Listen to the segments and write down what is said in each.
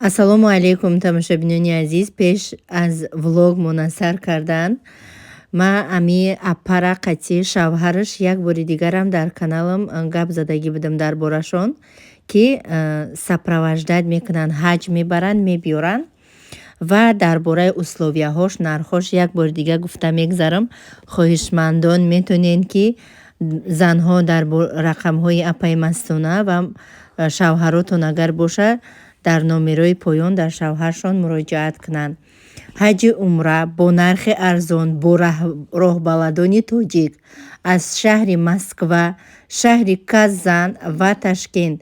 ассалому алайкум тамошобинони азиз. Пеш аз влог мунасар кардан ма ами аппара қати шавҳараш як бори дигарам дар каналам гап задагӣ будам дар борашон ки сапровождат мекунанд, ҳаҷ мебаранд, мебиёранд ва дар бораи условияҳош, нархош як бори дигар гуфта мегзарам. хоҳишмандон метонед ки занҳо дар рақамҳои аппаи мастона ва шавҳаротон агар боша дар номерои поён дар шавҳаршон муроҷиат кунанд. ҳаҷи умра бо нархи арзон бо роҳбаладони тоҷик аз шаҳри Москва, шаҳри Казан ва Ташкент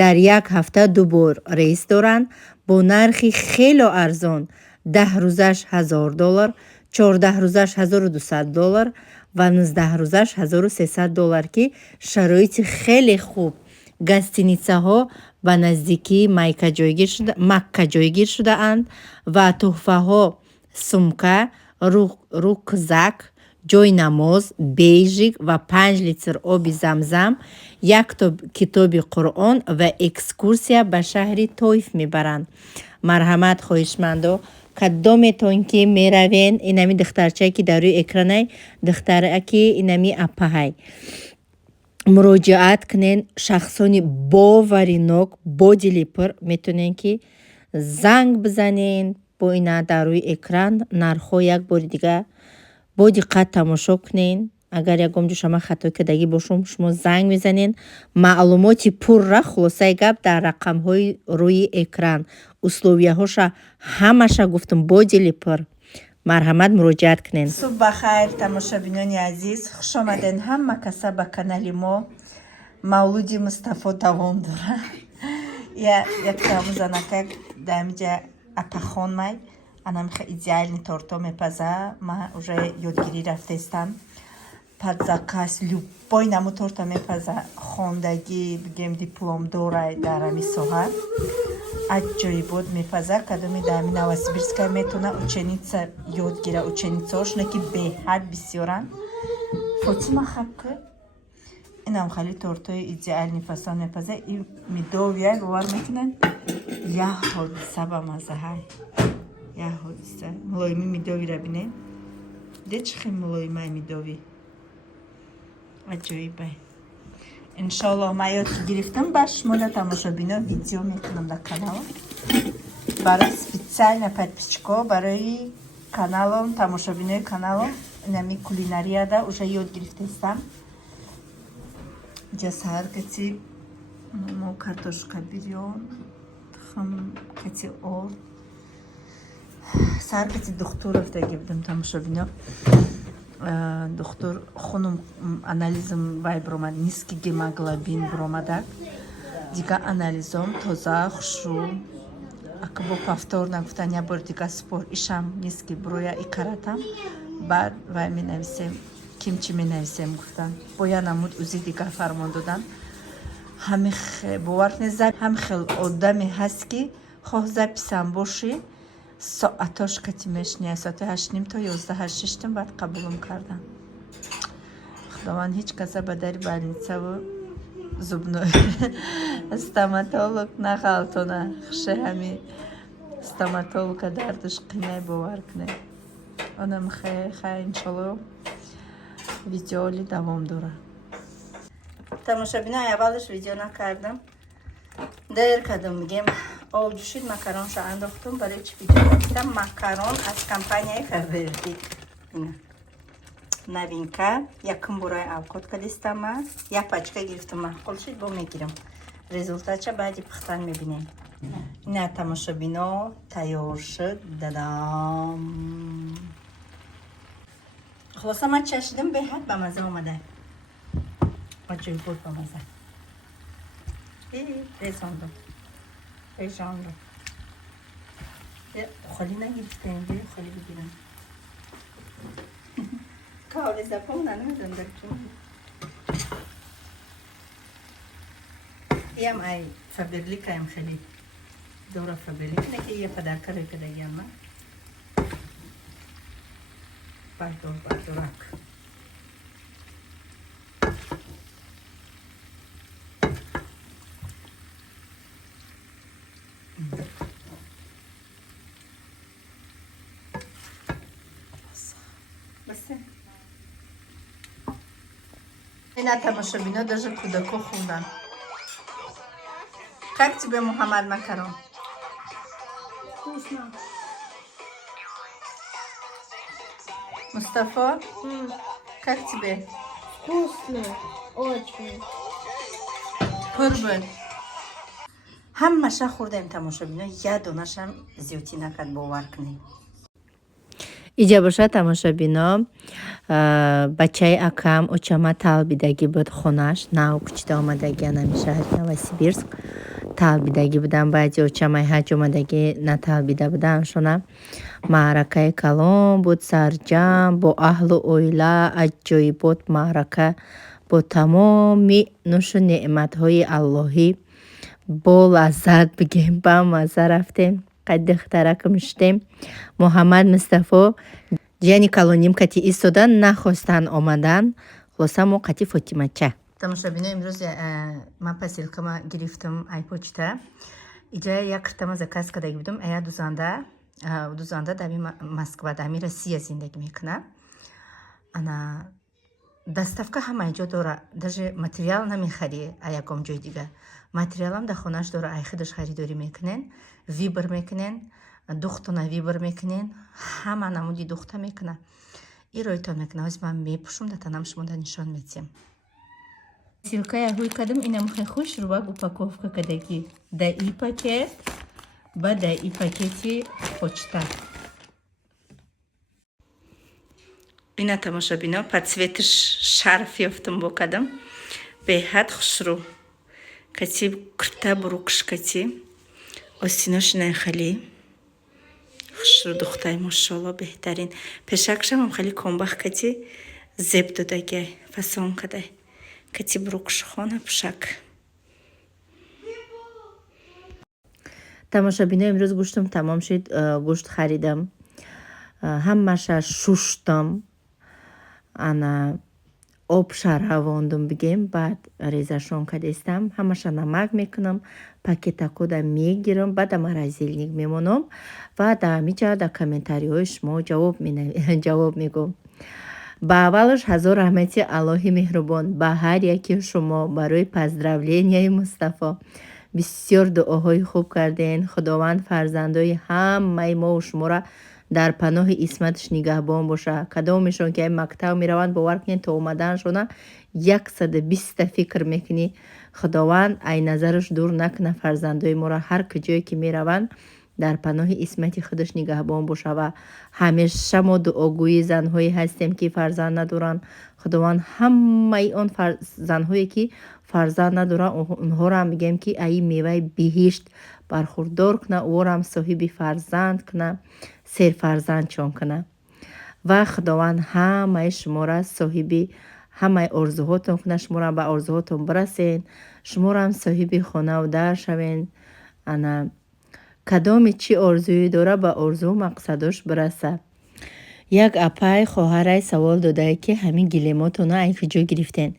дар як ҳафта дубор рейс доранд бо нархи хело арзон. 10 рӯзаш $1000, 14 рӯзаш $1200 ва 19 рӯзаш $1300 ки шароити хеле хуб. гостиницаҳо ба наздикии Макка ҷойгир шудаанд ва тӯҳфаҳо сумка, рюкзак, ҷойнамоз, бейжик ва 5 литр оби замзам, як китоби Қуръон ва экскурсия ба шаҳри Тоиф мебаранд. марҳамат хоҳишмандо, кадометон ки меравен инами духтарчае ки дар рӯи экранай, духтараки инами аппаҳай муроҷиат кунен. шахсони боваринок бо дили пур метонен ки занг бизанен бо ина дар рӯи экран нархҳо як бори дигар бо диққат тамошо кунен. агар ягон ҷо шама хато кардагӣ бошум шумо занг мезанен. маълумоти пурра хулосаи гап дар рақамҳои рӯи экран. условияҳоша ҳамаша гуфтам бо дили пур. марҳамат, муроҷиат кунен. Субҳ бахайр тамошобинони азиз, хуш омаден ҳама каса ба канали мо. мавлуди Мустафо давом дора. як тамузанака дамиҷа апахон май анамиха идеальни торто мепаза. ма уже ёдгирӣ рафтестам. падзакас любой наму торта мепаза. хондагӣ бигем диплом дорай дар ами соҳа. аҷои буд мепаза. кадоми дами Новосибирска метуна ученица ёдгира. ученицаошна ки беҳад бисёранд. Фотима хабкы инам хали тортои идеальни фасон мепаза. и медовия бовар метунад як ҳодиса ба мазаҳай. як ҳодиса мулоими медовира бинед. де чӣ хел мулоимаи медови. аҷоибай. иншоаллоҳ ман ёдки гирифтам ба шумола тамошобино видео мекунам дар каналам. барои специально подписчикҳо, барои каналам, тамошобинои каналам инами кулинарияда уже ёд гирифтаистам. ҷа саҳар кати мо картошка бирён, кати ол. саҳар кати духтур рафтагӣ будам тамошобино. духтур хунум анализм вай биромад, низкий гемоглобин биромадак. Дига анализом тоза хушу. акбо павтор нагуфтан як бори дига спор ишам низкий броя и каратам. баъд вай менависем кимчи менависем гуфтан. бояд намуд узи дига фармон додан. бовар кунед ҳам хел одаме ҳаст ки хоҳ записам боши соатош кати мешния. соати 8:30 то 11:06 баъд қабулам кардан. худованд ҳеҷ каса ба дари больницаву зубной стоматолог нахалтона. хуше ҳами стоматолога дардуш қинай бовар кунед. онам хай иншаллоҳ видеоли давом дора. тамошобинои аввалаш видео накардам. дер кардам мегем овҷӯшид макаронша андохтам. барои чӣ видео гирифтам? макарон аз компанияи Фаверди. новинка. якум бораи авкод кадистам. як пачка гирифтам. маъқул шуд бо мегирам. результатша баъди пухтан мебинем. ина тамошобино тайёр шуд. дадам. хулоса ман чашидам беҳад ба маза омада. аҷоиб буд ба маза. резондо холи нагирифтем. холи бигирам. кавли запомна намедонам дар чун. иам ай фаберликаям хели дора фаберлик неки я падарка рекадагиама. бардорак. Ина тамошобино даже кудако хурдан. Как тебе, Мухаммад Макарон? Вкусно. Мустафа, как тебе? Вкусно. Очень. Пурбун. Ҳамаша хурдем тамошобино, я донашам зиёдӣ накард, бовар кунед. Иҷа боша тамошобино, бачаи акам учама талбидагӣ буд хонаш, нав кучида омадагӣ анами шаҳри Новосибирск. Талбидагӣ будам, баъзи учамаи ҳаҷ омадагӣ наталбида буданд шуна. Маъракаи калон буд, сарҷам бо аҳлу оила, аҷоибот маърака бо тамоми нушу неъматҳои аллоҳӣ. Бо лаззат бигем ба мазза рафтем, қадди хтаракам шудем. Муҳаммад Мустафо ҷияни калоним кати истодан нахостанд омадан. Хулоса мо қати Фотимача. Тамошобино, имрӯз ман посилкама гирифтам ай почта. Иҷа як картама заказ кардаги будам. Ая дузанда дами Москва, дами Россия зиндагӣ мекунад. Ана доставка ҳамаи ҷо дора. Даже материал намехарӣ ягон ҷои дигар. Материалам дар хонааш дора. Ай худаш харидорӣ мекунен, вибр мекунен, духтона вибр мекунен, ҳама намуди духта мекунад. Ироитон мекунад. Ҳозир ман мепӯшам, дар танам шумо дар нишон медиҳам. Силкая ҳуй кардам, инам хеле хушрӯбак упаковка кардагӣ. Да и пакет ба да и пакети почта. Ина тамошобино, подсветиш шарф ёфтам бо кардам. Беҳад хушрӯ. Кати курта бурукш кати. Остиношина хеле хушрӯ духтай машоалло беҳтарин. Пешакшам хеле комбах кати зеб додагай, фасон кадай. Кати бурукшхона пушак. Тамошобино, имрӯз гӯштам тамом шуд. Гӯшт харидам. Ҳамаша шуштам. Ана обша равондум бигем, баъд резашон кардистам. Ҳамаша намак мекунам, пакетакода мегирам, баъд дар морозилник мемонам ва дар ҳамиҷа дар комментариҳои шумо ҷавоб мегӯм. ба аввалаш ҳазор раҳмати Аллоҳи меҳрубон ба ҳар яки шумо барои поздравленияи Мустафо. Бисёр дуоҳои хуб карден. Худованд фарзандои ҳамаи мову шуморо дар паноҳи исматаш нигаҳбон боша. Кадомешон ки ай мактаб мераванд, бовар кунед то омаданшона 120 фикр мекунӣ. Худованд ай назараш дур накуна фарзандои моро. Ҳар куҷое ки мераванд, дар паноҳи исмати худаш нигаҳбон боша ва ҳамеша мо дуогӯи занҳое ҳастем ки фарзанд надоранд. Худованд ҳамаи он занҳое ки фарзанд надоранд, онҳоро мегем ки аи меваи биҳишт бархурдор куна, орам соҳиби фарзанд куна, серфарзандчон куна. Ва худованд ҳамаи шуморо соҳиби ҳамаи орзуҳотон куна. Шуморо ба орзуҳотон бирасен. Шуморо соҳиби хонаву дар шавен. Ана кадоми чӣ орзуӣ дора, ба орзу мақсадош бираса. Як апай хоҳарай савол додае ки ҳамин гилемотонро ай куҷо гирифтен?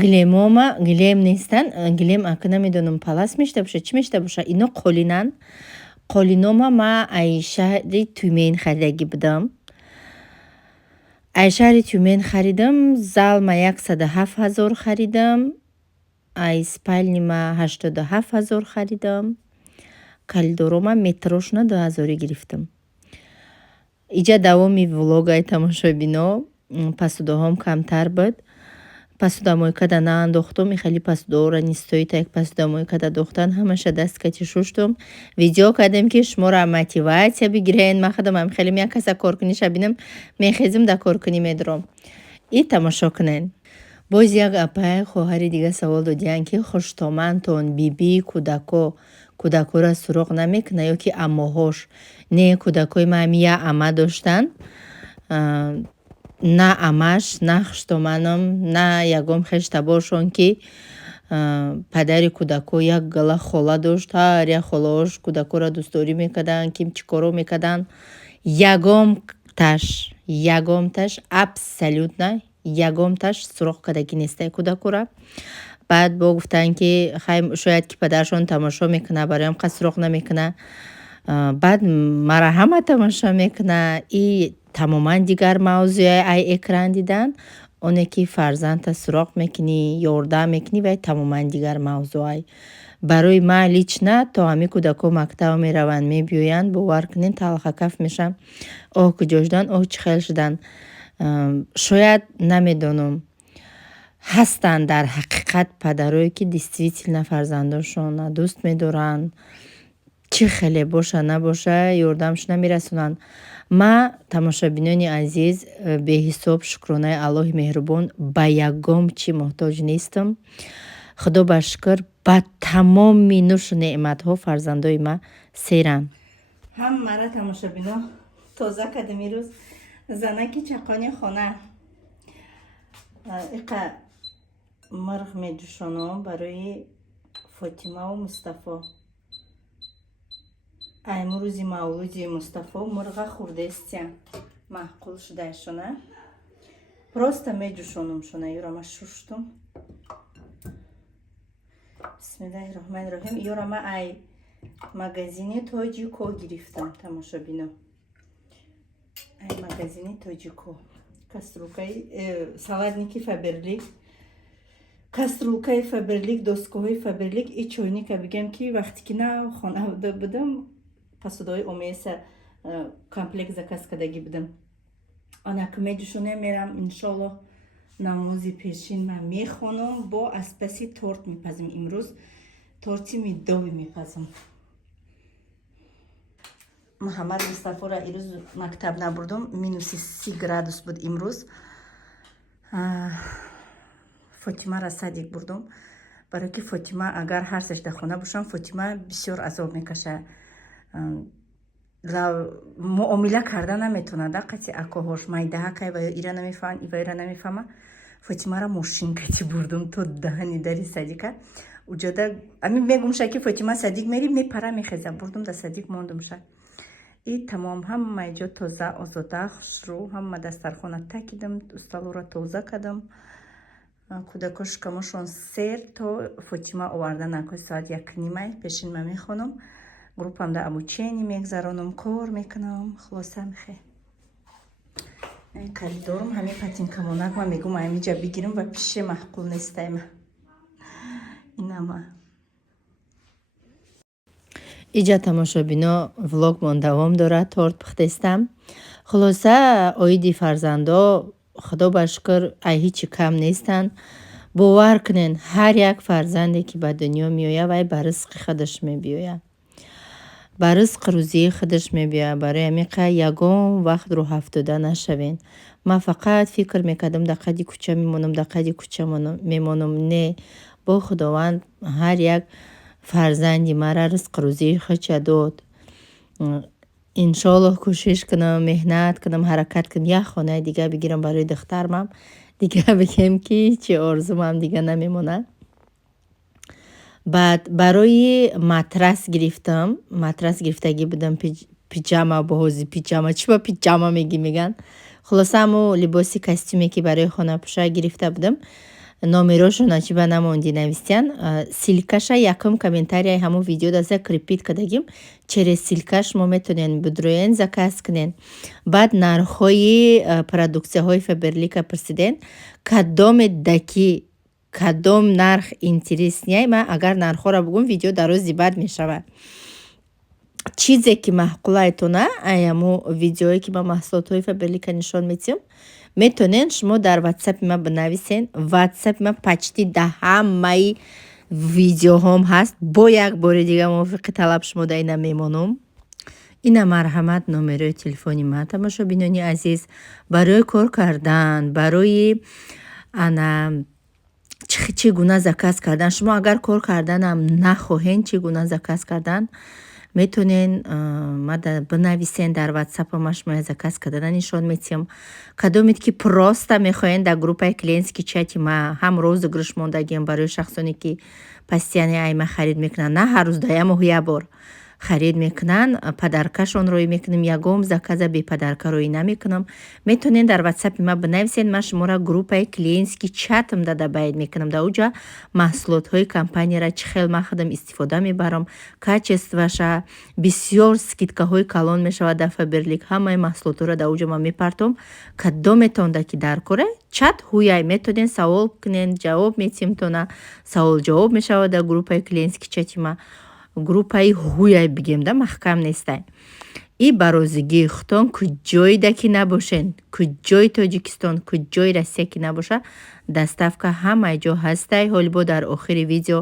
Гилемома гилем нестанд. Гилем ака намедонам палас мешта боша, чӣ мешта боша. Ино қолинанд. Қолинома ма ай шаҳри Тюмен харидагӣ будам. Ай шаҳри Тюмен харидам. Залма 107 000 харидам. Ай спальнима 87 000 харидам. Калидорома метрошна 2000 гирифтам. Иҷа давоми влогай тамошобино, пасудаҳом камтар буд. Пасудамойкада наандохтум. Хеле пасудаҳоро нистоита як пасудамойкада дохтан. Ҳамаша дасткати шуштум. Видео кардем ки шуморо мотиватсия бигирен. Ман худам хеле як каса коркуниша бинам, мехезим да коркунӣ медурам. И тамошо кунен. Боз як апай хоҳари дига савол додиянд ки хуштомандтон биби кӯдакҳоро суроғ намекунад ё ки аммоҳош. Не, кӯдакҳои ман я амма доштанд. На амаш, на хуштоманам, на ягон хештабошон ки падари кӯдакҳо як гала хола дошт. Ҳар як холаҳош кӯдакҳоро дӯстдорӣ мекарданд, ки чӣ коро мекарданд. Ягомташ абсолютно ягомташ суроғ кардагӣ нестаи кӯдакҳоро. Баъд бо гуфтанд ки хай шояд ки падарашон тамошо мекунад, бароям қад суроғ намекунад. Баъд мара ҳама тамошо мекунад. И тамоман дигар мавзӯи ай экран дидан, оне ки фарзанда суроғ мекунӣ, ёрдам мекунӣ вай тамоман дигар мавзӯай. Барои ма лична то ҳамин кӯдако мактаб мераванд, мебиёянд, бовар кунед талхакаф мешам. Оҳ куҷо шудан, оҳ чӣ хел шудан. Шояд намедонам, ҳастанд дар ҳақиқат падарое ки действительно фарзандошона дӯст медоранд, чӣ хеле боша набоша ёрдамшона мерасонанд. ма тамошобинони азиз беҳисоб шукронаи Аллоҳи меҳрубон ба ягом чӣ муҳтоҷ нестам. Худо ба шукр, ба тамоми нушу неъматҳо фарзандои ма серанд. Ҳаммара тамошобино тоза кардем ирӯз занаки чақони хона. Иқа мирғ медӯшонам барои Фотимаву Мустафо. Айму рӯзи мавлуди Мустафо мирға хурдестия маҳқул шудаашона. Просто медӯшонамшона, ёрама шуштум. Бисмиллаҳи роҳмани роҳим. Ёрама ай магазини Тоҷико гирифтам, тамошобино. Ай магазини Тоҷико. Каструлкаи салатники Фаберлик. Каструлкаи Фаберлик, доскаҳои Фаберлик. И чойника бигем ки вақте ки на хона будам, посудҳои омеса комплект заказ кардагӣ будам. Онак медӯшонем, мерам иншоллоҳ намози пешин ма мехонам, бо аспаси торт мепазим. Имрӯз торти медови мепазим. Муҳаммад Мустафора ирӯз мактаб набурдум, минуси 30 градус буд имрӯз. Фотимара садик бурдум, барои ки Фотима агар ҳарсаш дар хона бошам, Фотима бисёр азоб мекаша. Муомила карда наметавонад, қати акоҳош майдаҳакай ва ира намефаҳмад, ива ира намефаҳма. Фотимара мошинкати бурдум то даҳани дари садика. Уҷода амин мегумша ки Фотима садик мери, мепара мехеза. Бурдум да садик мондумша. И тамом ҳама иҷо тоза, озода, хушрӯ, ҳама дастархона такидам, усталора тоза кардам. Кӯдако шукамошон сер то Фотима оварда накои соат 1:30 пешин ма мехонам. Группам да обучение мегзаронам, кор мекунам, хулоса мехе. Коридорам ҳамин патинкамонак ма мегум амиҷа бигирам ва пише маҳқул нестайма. Инама. Иҷа тамошобино влогмон давом дорад, торт пухтестам. Хулоса оиди фарзандо худо ба шукр ай ҳичи кам нестанд. Бовар кунен, ҳар як фарзанде ки ба дунё меояд, вай ба ризқи худаш мебиёяд. Ба ризқи рӯзии худаш мебиёяд. Барои ҳамин ягон вақт рӯ ҳафтода нашавен. Ман фақат фикр мекардам дар қади кӯча мемонам, дар қади кӯча мемонам. Не, бо худованд ҳар як фарзанди мара ризқи рӯзии худша дод. иншоаллоҳ кӯшиш кунам, меҳнат кунам, ҳаракат кунам, як хонаи дига бигирам барои духтармам. Дига бигем ки чи орзумам дига намемонад. Баъд барои матрас гирифтам. Матрас гирифтагӣ будам, пиҷама, боҳози пиҷама. Чӣ ба пиҷама меган? Хулоса ҳамо либоси костюме ки барои хона пӯша гирифта будам. Номерошона чӣ ба намонди навистиян. Силкаша якум комментарияи ҳамо видео даста крипит кардагим. Через силка шумо метавонед бидроен заказ кунед. Баъд нархҳои продуксияҳои Фаберлика пурсиден. Кадоме даки кадом нарх интереснияй, ман агар нархҳоро бигӯм видео дарози баъд мешавад. Чизе ки маҳқулайтона аяму видеое ки ба маҳсулотҳои Фаберлика нишон метиҳам, метавонед шумо дар ватсапи ма бинависен. Ватсапи ма почти да ҳамаи видеоҳом ҳаст. Бо як бори дига мувофиқи талаб шумо да ина мемонам. Ина марҳамат номерои телефони ман. Тамошобинони азиз, барои кор кардан, барои ана чӣ гуна заказ кардан, шумо агар кор карданам нахоҳен, чӣ гуна заказ кардан, метавонен бинависен дар ватсапа ма шумо заказ кардан нишон метиҳам. Кадомед ки просто мехоҳен дар группаи клиентски чати ма ҳам розыгрыш мондагиам барои шахсоне ки постоянно айма харид мекунанд, на ҳар рӯз да як моҳу як бор. харид мекунанд, падаркашонро мекунем. Ягом заказа бепадаркаро намекунам. Метонен дар WhatsApp ма бинависед. Ман шуморо группаи клиентски чатам дада байд мекунам. Дар уҷа маҳсулотҳои компанияро чӣ хел ман худам истифода мебарам, качестваша бисёр скидкаҳои калон мешавад дар Faberlic. Ҳамаи маҳсулотҳоро дар уҷа ман мепартом. Кадометонда ки дар коре чат ҳуяй методен савол кунен, ҷавоб метим тона савол ҷавоб мешавад дар группаи клиентски чати ма. Группаи ҳуяй бигем да маҳкам нестай. И барозигии хутон куҷоида ки набошен, куҷои Тоҷикистон, куҷои Россия ки набоша, доставка ҳамаи ҷо ҳастай. ҳоли бо дар охири видео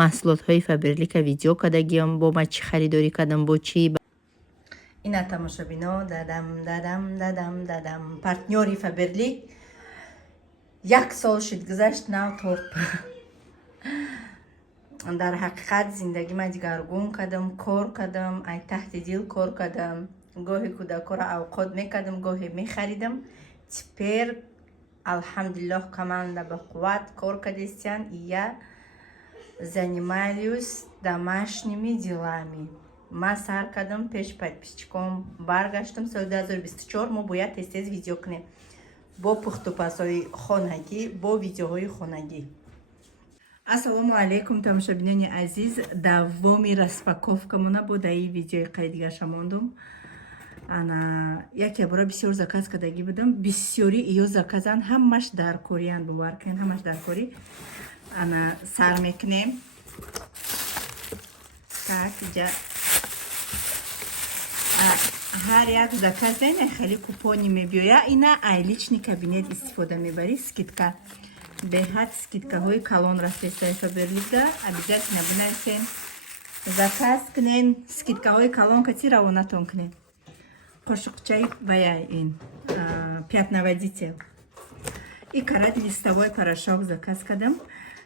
маҳсулотҳои Faberlic видео кардагиам, бо ма чӣ харидорӣ кардам, бо чӣ. Ина тамошобино дадам партнёри Faberlic 1 сол шуд гузашт нав топ. дар ҳақиқат зиндагима дигаргун кардам, кор кардам, ай таҳти дил кор кардам. Гоҳи кӯдакоро авқот мекардам, гоҳе мехаридам. Тепер алҳамдулиллоҳ команда ба қувват кор кардестян. Я занимаюсь домашними делами. Ман сар кардам пеш подписчиком, баргаштам соли 2024. мо бояд тез видео кунем бо пухтупасҳои хонагӣ, бо видеоҳои хонагӣ. Ассалому алайкум тамошобинони азиз. Давоми распаковкамона бо дар ин видеои қайдигаша мондум. Ана яке бора бисёр заказ кардагӣ будам. Бисёри иё заказан, ҳамаш даркориан, бовар кунед, ҳамаш даркорӣ. Ана сар мекунем. Так ҷа ҳар як заказ дена хеле купони мебиёя. Ина ай личный кабинет истифода мебарӣ. Скидка беҳад скидкаҳои калон растестои Faberlic да обязательно бинависен, заказ кунен. Скидкаҳои калон кати равонатон кунен. Қошуқчаи ваяй ин пятноводитель. И карат листовой порошок заказ кардам.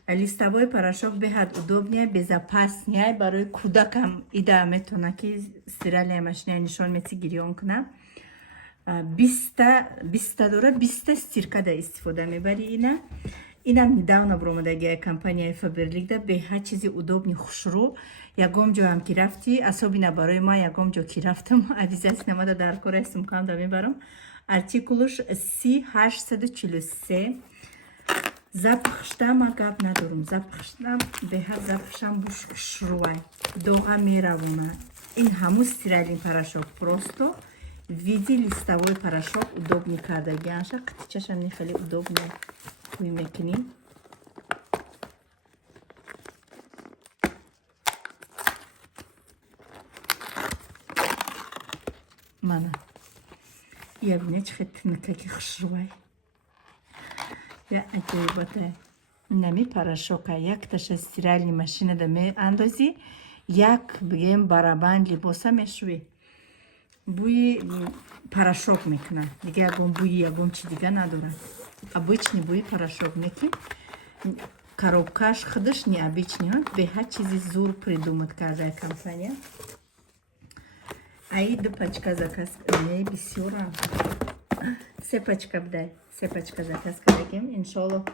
Листовой порошок беҳад удобния, безопасния барои кӯдакам. Ида метона ки стиральная машина нишон мети гирён куна. 20 дора, 20 стирка да истифода мебари. Инам недавно бромадагия компанияи Faberlic да беҳад чизи удобни хушрӯ. Ягом ҷоям ки рафти, асобина барои ман ягом ҷо ки рафтам, обязательно мада дар кораи сумкам да мебарам. Артикулуш C843. Запахшда ма гап надорум. Запахшда беҳад запахшам буш хушрӯай. Доға меравона. Ин ҳамун стиральный порошок просто в виде листовой порошок удобни кардагианша. Қитичаша не хеле удобни хуй мекуним. Мана я бинე чӣ тинка ки хушрӯай. Я аҷоиботай. Нами порошока якташа стиральни машина да меандозӣ, як бигем барабанд либоса мешӯӣ. Бӯи порошок мекунад. Дига ягон бӯи ягон чи дига надорад. Обычный бӯи порошок неки. Коробкаш худаш необычный. Беҳад чизи зур придумат кардая компания. Аи 2 пачка заказ не бисёра. 3 пачка бдай. 3 пачка заказ кардагим. Иншоллоҳ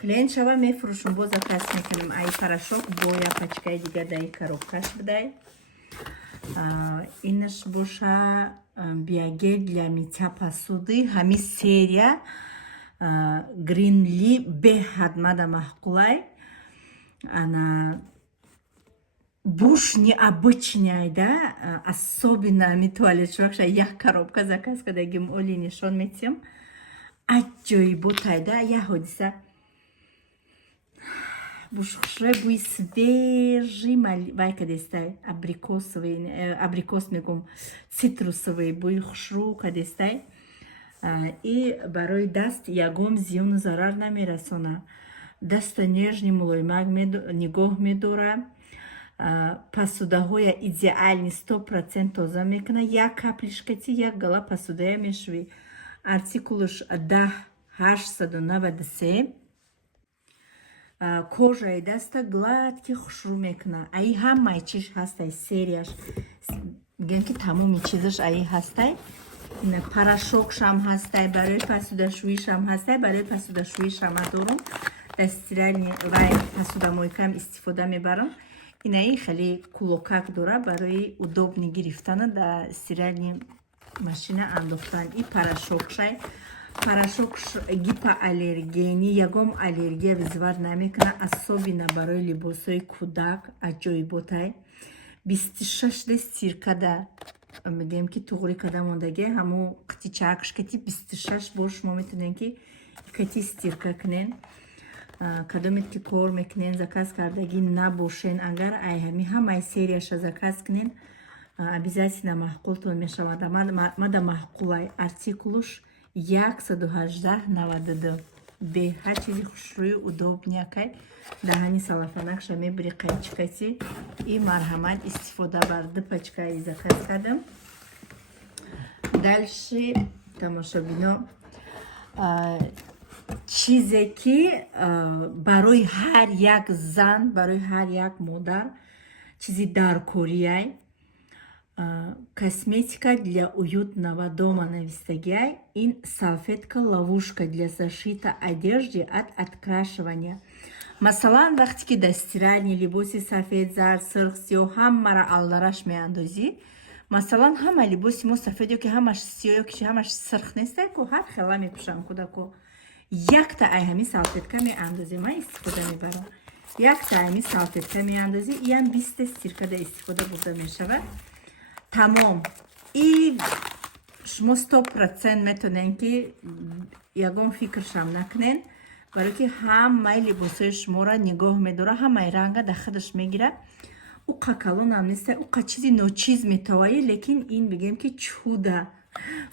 клиент шава мефурӯшум, бо заказ мекунем. Аи порошок бо я пачкаи дига даи коробкаш бдай. Инаш боша биогель для митья посуды. Ҳами серия Greenly беҳад мада маҳқулай. Ана буш необычняй да, особенно ми туалет швахша як коробка заказ кардагим, оли нишон метиҳам. Аҷоиботай да, я ҳодиса бушхушрӯи бӯи свежи вай кадестай, абрикос мегум, цитрусовый бӯи хушрӯ кадестай. И барои даст ягом зиёну зарар намерасона. Даста нежни мулоимак нигоҳ медора. Посудаҳоя идеални 100% тоза мекуна. Як каплишкати як гала посудая мешӯӣ. Артикулуш 10893. Кожаи даста гладки хушрӯ мекуна. Аи ҳамаи чиз ҳастай, серияш гем ки тамоми чизаш аи ҳастай. Порошокшам ҳастай, барои посудашӯишам ҳастай, барои посудашӯишам дорум. Дастиральни вай посудамойкам истифода мебарам. инаи хеле кулокак дора барои удобни гирифтана да стиральни машина андохтан. И порошокшай порошок гипоаллергени ягон аллергия визивар намекунад, особенно барои либосҳои кӯдак аҷоиботай. 26 стиркада мегӯем ки туғри када мондагӣ ҳамун қитичаакш кати 26 бор шумо метавонед ки кати стирка кунед. Кадомет ки кор мекунед заказ кардагӣ набошен, агар айҳами ҳамаи серияша заказ кунед обязательно маҳқултон мешавад. Мада маҳқулай артикулуш 118,92 бе ҳар чизи хушрӯи удобнякай даҳани салафанакша мебири қайчикати и марҳамат истифода бар дыпачкаи заказ кардам. Дальше тамошобино чизе ки барои ҳар як зан, барои ҳар як модар чизи даркорияй, косметика для уютного дома навистагиай. Ин салфетка ловушка для зашита одежды от открашивания. Масалан, вақте ки дар стиральни либоси сафед, зард, сирх, сиёҳ ҳамаро алдараш меандозӣ. Масалан, ҳама либоси мо сафед ё ки ҳамаш сиёҳ ё ки ҳамаш сирх нестай ку ҳар хела мепӯшанд кӯдако. Якта айҳами салфетка меандозӣ, ман истифода мебарам. Якта айҳами салфетка меандозӣ, ям 20 стиркада истифода бурда мешавад. Тамом. И шумо 100% метавонед ки ягон фикршам накунед, барои ки ҳамаи либосҳои шуморо нигоҳ медора, ҳамаи ранга дар худаш мегирад. Уқа калонам нестай, уқа чизи ночиз метавои, лекин ин бигем ки чуда.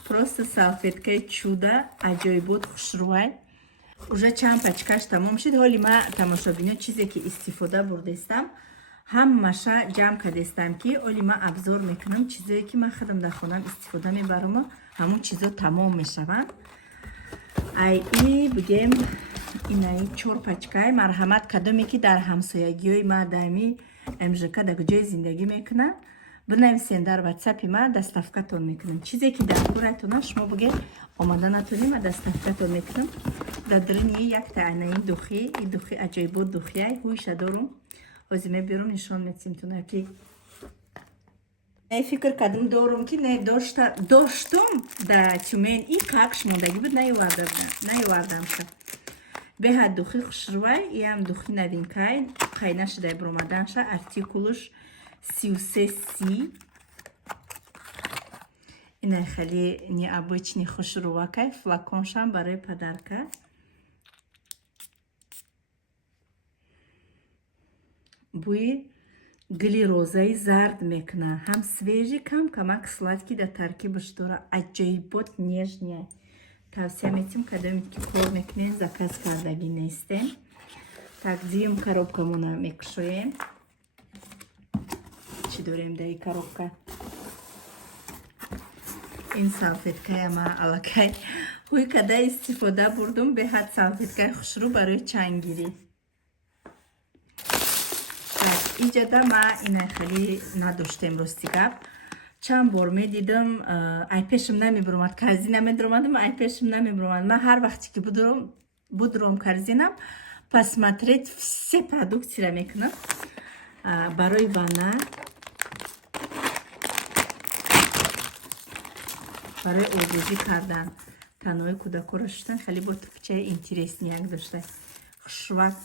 Просто салфеткаи чуда, аҷоибот хушрӯай. Уже чанд пачкаш тамом шид. Ҳоли ма тамошобино чизе ки истифода бурдестам ҳамаша ҷамъ кардестам ки оли ма абзор мекунам чизое ки ман худам дар хонам истифода мебарам, ҳамун чизо тамом мешаванд. Ай и бигем инаи 4 пачкаи марҳамат кадоме ки дар ҳамсоягиҳои ма дами МЖК дар куҷои зиндагӣ мекунам, бинависен дар ватсапи ма доставкатон мекунам. Чизе ки дар кӯратона шумо бигем омода натонем, ма доставкатон мекунам. Дар даруни якта айнаи духӣ, и духӣ аҷоибот духияй ҳуиша дорум. Ҳозир мебирам нишон метимтона ки не фикр кардам дорум ки не доштум да тюмен и какш мондагӣ буд наёвардам шуд. Беҳад духӣ хушрӯай, ям духӣ новинкай қайна шудай биромаданша артикулуш 33C. Инай хеле необычный хушрӯвакай флаконшам барои падарка. Бӯи гили розаи зард мекуна, ҳам свежи, камак сладки дар таркибаш дора, аҷоибот нежняй. Тавсия метим кадомет ки кор мекунем заказ кардагӣ нестем. Так дюйм коробкамона мекушоем. Чӣ дорем дар ин коробка? Ин салфеткая ма аллакай ҳуй када истифода бурдум, беҳад салфеткаи хушрӯ барои чанггирӣ. Иҷода ма инай хеле надоштем рости гап. Чанд бор медидам, ай пешам намебиромад, корзина медиромадам, ай пешам намебиромад. Ман ҳар вақте ки будуром корзинам, посмотреть все продуктиро мекунам. Барои ванна, барои озезӣ кардан танҳои кӯдакоро шудан хеле бо тупчаи интереснияк дошта. Хушвак.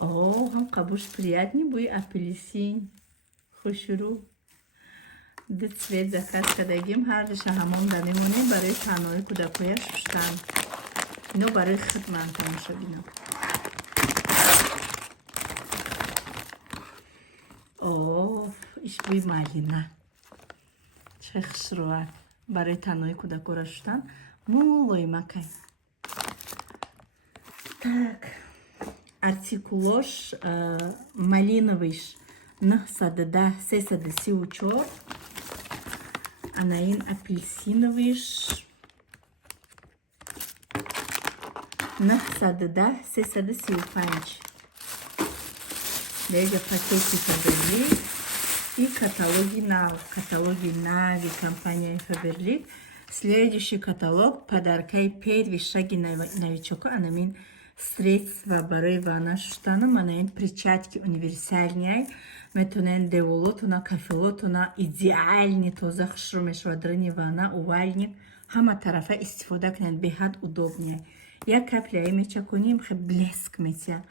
Ҳам қабуш приятный, бӯи апельсин, хушрӯ. Ду цвет заказ кардагим, ҳардуша ҳамон да мемонем барои танҳои кӯдакоя шуштан. Ино барои хидмат тамошобинам. иш бӯи малина. Чӣ хушрӯвак. Барои танҳои кӯдакоро шуштан мулоимакай. Так. Артикулош малиновыш 334, анаин апельсиновыш 335. Дега пакети Фаберлик и каталоги Нави компанияи Фаберлик. Следующий каталог подаркаи первый шаги новичока, анамин средства барои ванна шустану, манаин перчатки универсальные, метунен деволотуна, кафелотуна, идеальный тоза хушру мешавад рани ванна, увальник, ҳама тарафа истифода кунед, беҳад удобнее. Як капля мечакуним, хе блеск метя.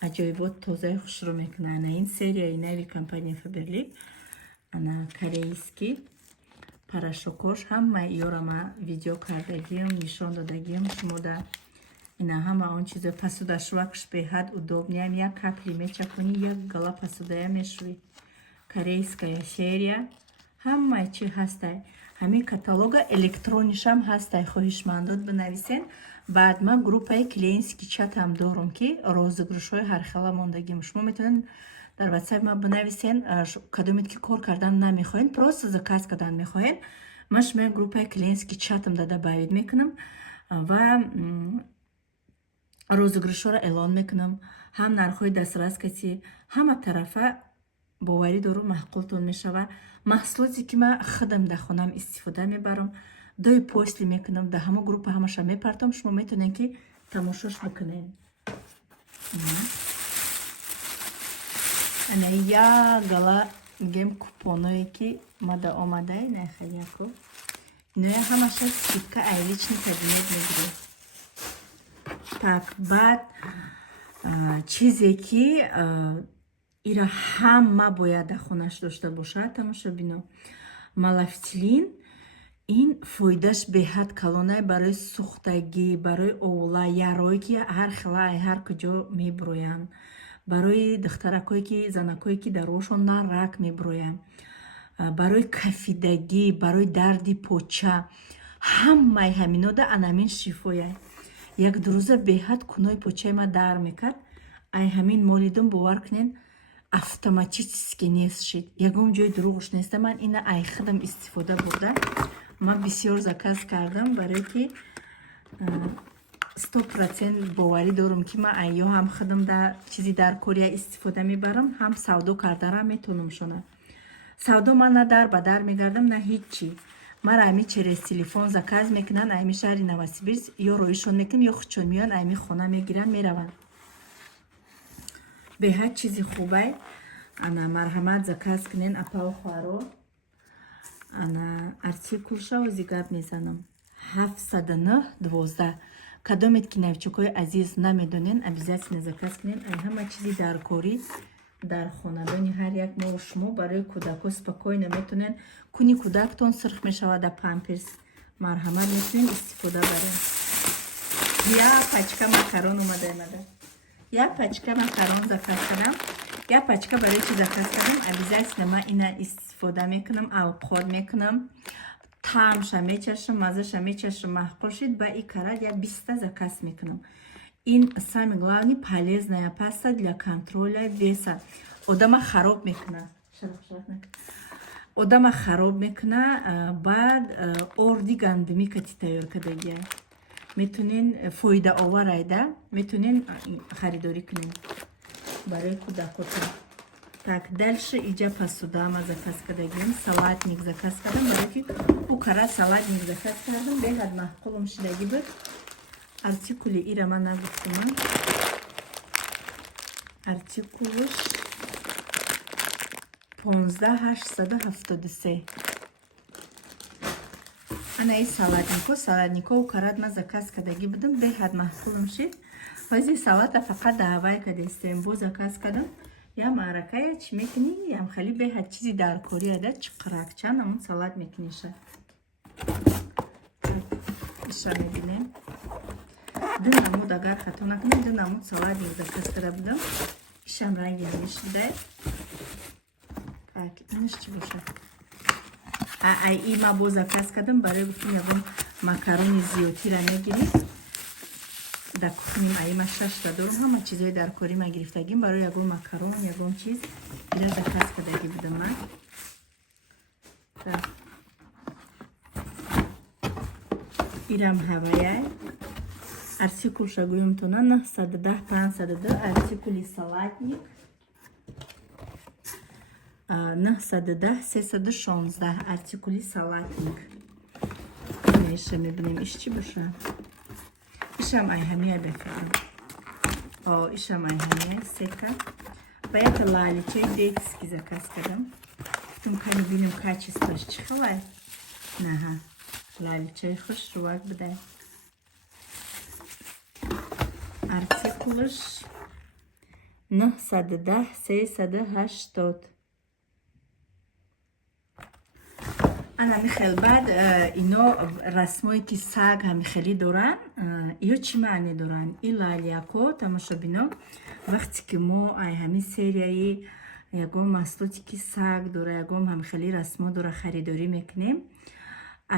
Аҷоибот тозаи хушру мекуна. Ана ин серияи нави компания Faberlic, ана корейский порошокош, ҳама ёрама видео кардагиям, нишон додагиям шумода. Ина ҳама он чизо посудашвакш беҳад удобнеям. Як капли мечакуни, як гала посудая мешуи. Корейская серия. Ҳамаи чи ҳастай. Ҳамин каталога электронишам ҳастай. Хоҳишмандот бинависен. Баъд ма группаи клиентский чатам дорум ки розыгрышҳои ҳархела мондагим. Шумо метавонед дар WhatsApp ма бинависен, кадомит ки кор кардан намехоҳед, просто заказ кардан мехоҳед. Ман шумои группаи клиентский чатам дада бавид мекунам ва розыгрышҳоро эълон мекунам. Ҳам нархҳои дастрасгаси ҳама тарафа боварӣ дорум маҳқултон мешава. Маҳсулоте ки ман худам дар хонам истифода мебарам, дои постли мекунам, дар ҳама группа ҳамаша мепартам. Шумо метавонед ки тамошош бикунед. ана як гала мегем купоное ки мада омадаи нахаяко. Иноя ҳамаша скидка личный кабинет мегиред. Так, баъд чизе ки ира ҳама бояд дар хонаш дошта бошад, тамошобино, малафтилин. Ин фоидаш беҳад калонае барои сухтагӣ, барои овла, ярое ки ҳар хела ҳар куҷо меброянд, барои духтаракое ки занакое ки дарошон на рак меброянд, барои кафидагӣ, барои дарди поча, ҳамаи ҳаминода анамин шифоя. Як дурӯза беҳад кунои почаи ма дар мекард. Ай ҳамин молидум бовар кунед, автоматически нест шид. Ягон ҷои дурӯғш неста. Ман ина ай худам истифода бурда. Ман бисёр заказ кардам, барое ки 100% боварӣ дорум ки ман айё ҳам худам дар чизи дар кория истифода мебарам, ҳам савдо кардарам метонам шона. Савдо ман на дар ба дар мегардам, на ҳеҷ чӣ. Мара ами через телефон заказ мекунанд, ами шаҳри Новосибирск ё роишон мекунам, ё худшон меоянд, ами хона мегиранд, мераванд. Беҳад чизи хубай. Ана марҳамат заказ кунен апао хоҳаро. Ана артикулша ози гап мезанам. 709-12. Кадомет ки навчукои азиз намедонен, обязательно заказ кунен. Ай ҳама чизи даркорӣ дар хонадони ҳар як мо шумо барои кӯдако спокойно метонен. Куни кӯдактон сирх мешавад дар памперс. Марҳамат метонен истифода баред. Я пачка макарон омада. Я пачка макарон заказ кардам. Я пачка барои чи заказ кардам. Обязательно ман ина истифода мекунам, авқот мекунам. Таъмша мечашам, мазаша мечашам, маҳқул шид. Ба и карат я 20 заказ мекунам. Ин самое главное полезная паста для контроля веса. Одама хароб мекуна. Одама хароб мекуна. Баъд орди гандумӣ кати тайёр кардагия. Метонен фоида оварайда, метонен харидорӣ кунен барои кӯдакотон. Так, дальше иҷа посудама заказ кардагием. Салатник заказ кардам, барои ки у кара салатник заказ кардам. Беҳад маҳқулум шидагӣ буд. Артикули ира ман нагуфтуман. Артикулуш 15873. Ана и салатнико у карат ма заказ кардагӣ будам. Беҳад маҳқулум шид. Баъзи салата фақат даҳвай кадестем. Бо заказ кардам. Я маъракая чӣ мекунӣ? Ям хали беҳад чизи даркориада чиқракча намун салат мекуниша. Иша мебинем. Ду намуд агар хато накунам, ду намуд салатник заказ карда будам. Ишам ранги ҳамиш буда. Так, инаш чӣ бошад? Ай има бо заказ кардам, барои гуфтам ягон макарони зиёдтира мегирӣ. Да кухним аима 6 дорум, ҳама чизои дар корима гирифтагим барои ягон макарон, ягон чиз ира заказ кардагӣ будам ман. Так. Ирам ҳаваяй. Артикулша гӯёмтона 910-502. Артикули салатник 910-316. Артикули салатник. Меша мебинем иш чӣ боша? Ишам ай ҳамия бефарам. ишам айҳамия сека ба як лаличаи детски заказ кардам. Гуфтам кани бинам качестваш чӣ хабар? Наҳа, лаличаи хушрувак будай. Артикулаш 910 380. ана михел баъд ино расмое ки саг ҳамихелӣ доранд, ё чӣ маъне доранд? Ин лалияко тамошобино вақте ки мо ай ҳамин серияи ягон маҳсулоте ки саг дора, ягон ҳамихелӣ расмо дора харидорӣ мекунем,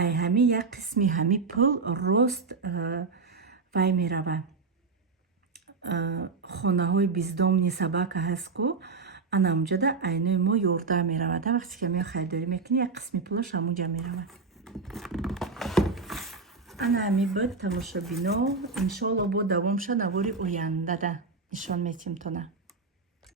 ай ҳамин як қисми ҳамин пул рост вай мерава. хонаҳои биздомни сабака ҳаст ку ана унҷода айнои мо ёрда меравад. Вақте ки ҳамин харидорӣ мекунӣ як қисми пулаш ҳамунҷа меравад. ана ҳамин буд тамошобино. Иншоалло бо давом ша навори ояндада нишон метим тона.